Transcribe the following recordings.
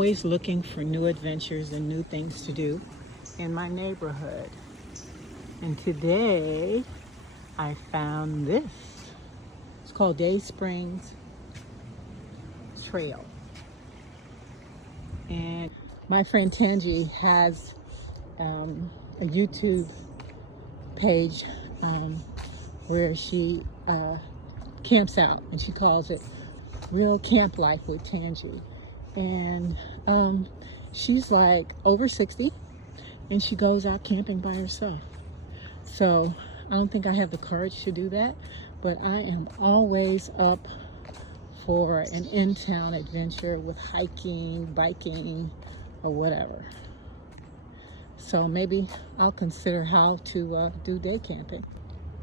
always looking for new adventures and new things to do in my neighborhood. And today I found this. It's called Day Springs Trail. And my friend Tangy has a YouTube page where she camps out, and she calls it Real Camp Life with Tangy. And she's like over 60, and she goes out camping by herself. So I don't think I have the courage to do that, but I am always up for an in-town adventure with hiking, biking, or whatever. So maybe I'll consider how to do day camping.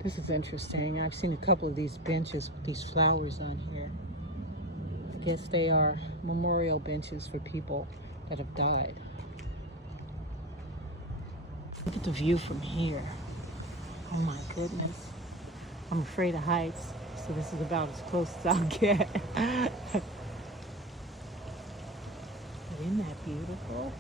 This is interesting. I've seen a couple of these benches with these flowers on here. I guess they are memorial benches for people that have died. Look at the view from here. Oh my goodness. I'm afraid of heights, so this is about as close as I'll get. Isn't that beautiful?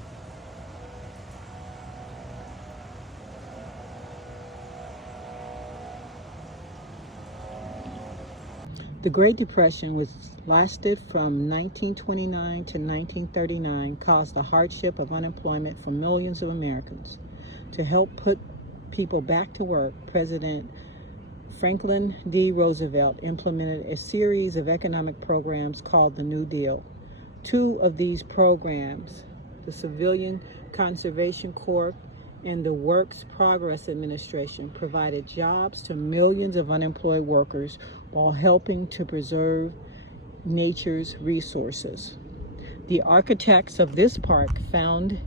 The Great Depression, which lasted from 1929 to 1939, caused the hardship of unemployment for millions of Americans. To help put people back to work, President Franklin D. Roosevelt implemented a series of economic programs called the New Deal. Two of these programs, the Civilian Conservation Corps and the Works Progress Administration, provided jobs to millions of unemployed workers while helping to preserve nature's resources. The architects of this park, found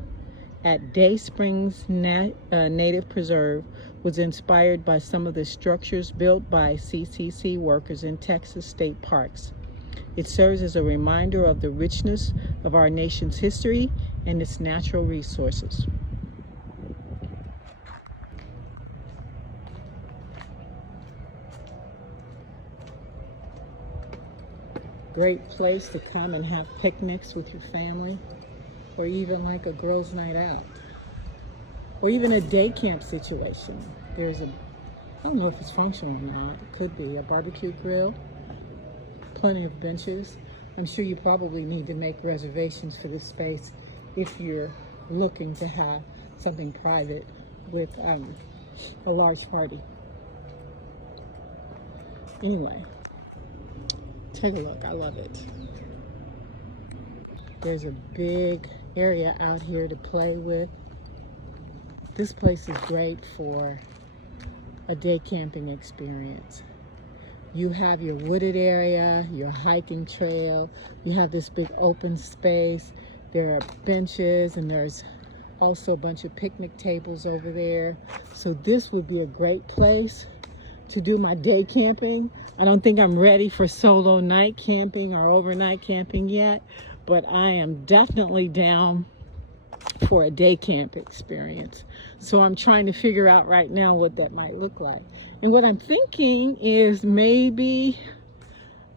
at Day Springs Native Preserve, was inspired by some of the structures built by CCC workers in Texas state parks. It serves as a reminder of the richness of our nation's history and its natural resources. Great place to come and have picnics with your family, or even like a girls' night out, or even a day camp situation. There's I don't know if it's functional or not, it could be a barbecue grill, plenty of benches. I'm sure you probably need to make reservations for this space if you're looking to have something private with a large party. Anyway, take a look, I love it. There's a big area out here to play with. This place is great for a day camping experience. You have your wooded area, your hiking trail, you have this big open space. There are benches, and there's also a bunch of picnic tables over there. So this would be a great place to do my day camping. I don't think I'm ready for solo night camping or overnight camping yet, but I am definitely down for a day camp experience. So I'm trying to figure out right now what that might look like. And what I'm thinking is maybe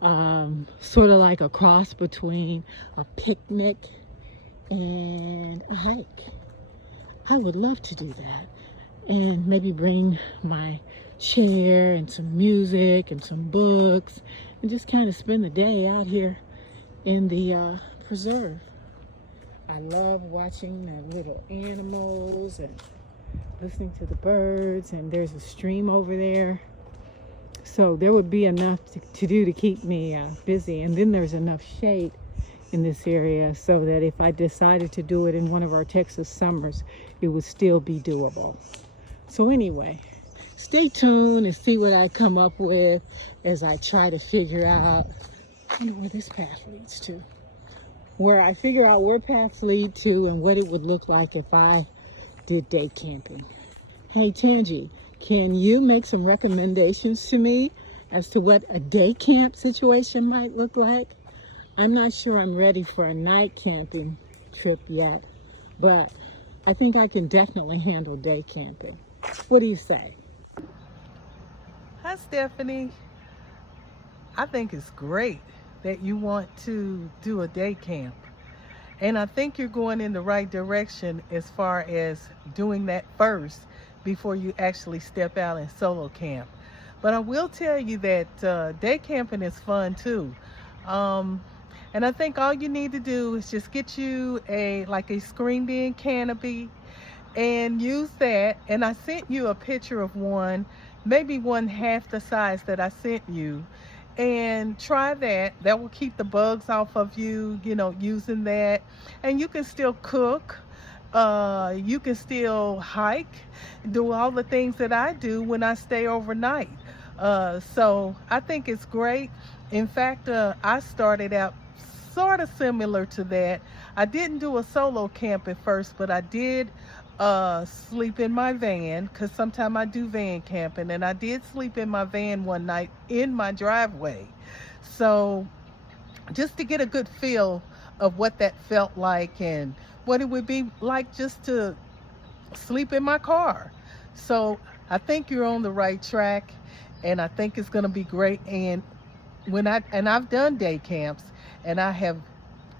sort of like a cross between a picnic and a hike. I would love to do that. And maybe bring my chair and some music and some books and just kind of spend the day out here in the preserve. I love watching the little animals and listening to the birds, and there's a stream over there. So there would be enough to do to keep me busy. And then there's enough shade in this area so that if I decided to do it in one of our Texas summers, it would still be doable. So anyway, stay tuned and see what I come up with as I try to figure out, I wonder where this path leads to. Where I figure out where paths lead to and what it would look like if I did day camping. Hey Tangy, can you make some recommendations to me as to what a day camp situation might look like? I'm not sure I'm ready for a night camping trip yet, but I think I can definitely handle day camping. What do you say? Hi, Stephanie. I think it's great that you want to do a day camp. And I think you're going in the right direction as far as doing that first before you actually step out and solo camp. But I will tell you that day camping is fun too. And I think all you need to do is just get you a screened in canopy and use that. And I sent you a picture of one, maybe one half the size that I sent you. And try that. That will keep the bugs off of you, using that. And you can still cook. You can still hike, do all the things that I do when I stay overnight. So I think it's great. In fact, I started out sort of similar to that. I didn't do a solo camp at first, but I did sleep in my van, because sometimes I do van camping, and I did sleep in my van one night in my driveway. So just to get a good feel of what that felt like and what it would be like just to sleep in my car. So I think you're on the right track, and I think it's going to be great. And I've done day camps, and I have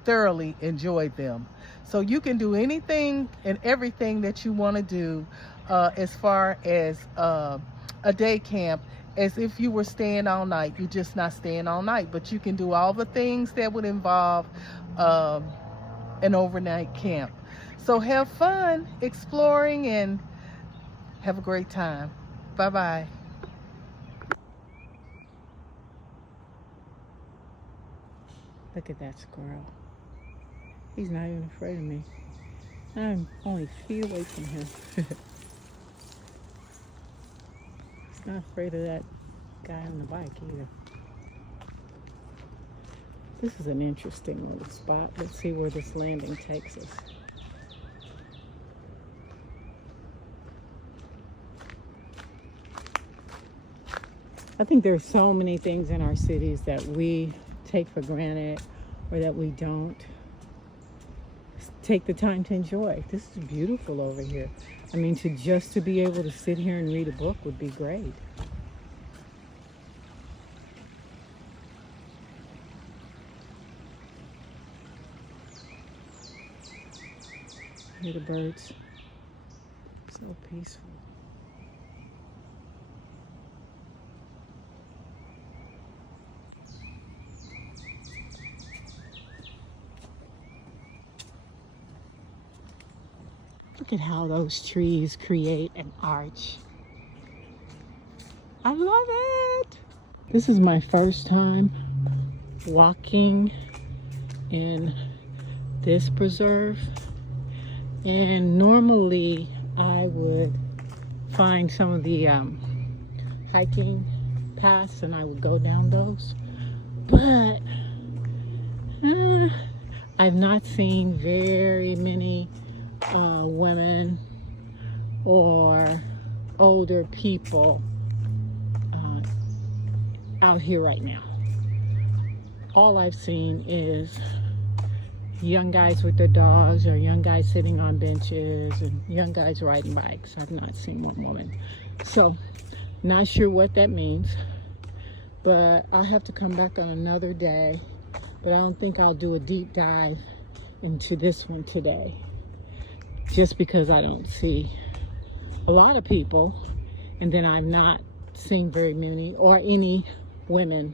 thoroughly enjoyed them. So you can do anything and everything that you want to do as far as a day camp, as if you were staying all night. You're just not staying all night, but you can do all the things that would involve an overnight camp. So have fun exploring and have a great time. Bye-bye. Look at that squirrel. He's not even afraid of me. I'm only feet away from him. He's not afraid of that guy on the bike either. This is an interesting little spot. Let's see where this landing takes us. I think there's so many things in our cities that we take for granted or that we don't take the time to enjoy. This is beautiful over here. I mean, to be able to sit here and read a book would be great. Hear the birds. So peaceful. Look at how those trees create an arch. I love it. This is my first time walking in this preserve. And normally I would find some of the hiking paths and I would go down those. But I've not seen very many women or older people out here right now. All I've seen is young guys with their dogs, or young guys sitting on benches, and young guys riding bikes. I've not seen one woman. So, not sure what that means, but I'll have to come back on another day. But I don't think I'll do a deep dive into this one today, just because I don't see a lot of people, and then I've not seen very many or any women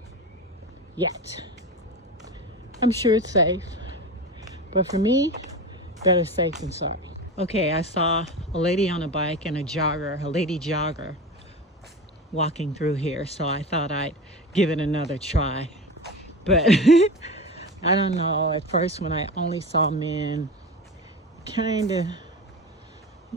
yet. I'm sure it's safe, but for me, better safe than sorry. Okay, I saw a lady on a bike and a lady jogger walking through here, so I thought I'd give it another try. But I don't know, at first when I only saw men,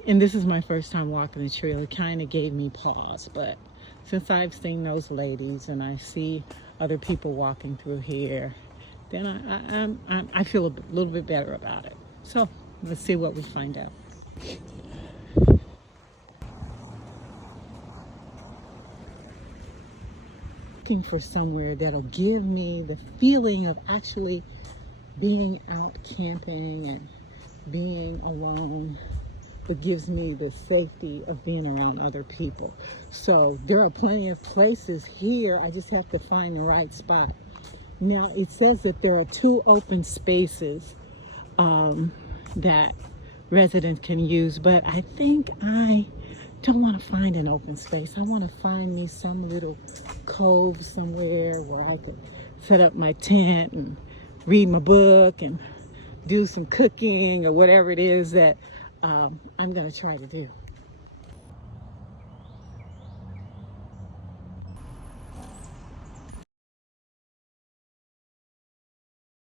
and this is my first time walking the trail, it kind of gave me pause. But since I've seen those ladies and I see other people walking through here, then I feel a little bit better about it. So let's see what we find out. Looking for somewhere that'll give me the feeling of actually being out camping and being alone, but gives me the safety of being around other people. So there are plenty of places here. I just have to find the right spot. Now it says that there are 2 open spaces that residents can use. But I think I don't want to find an open space. I want to find me some little cove somewhere where I could set up my tent and read my book and do some cooking or whatever it is that I'm going to try to do.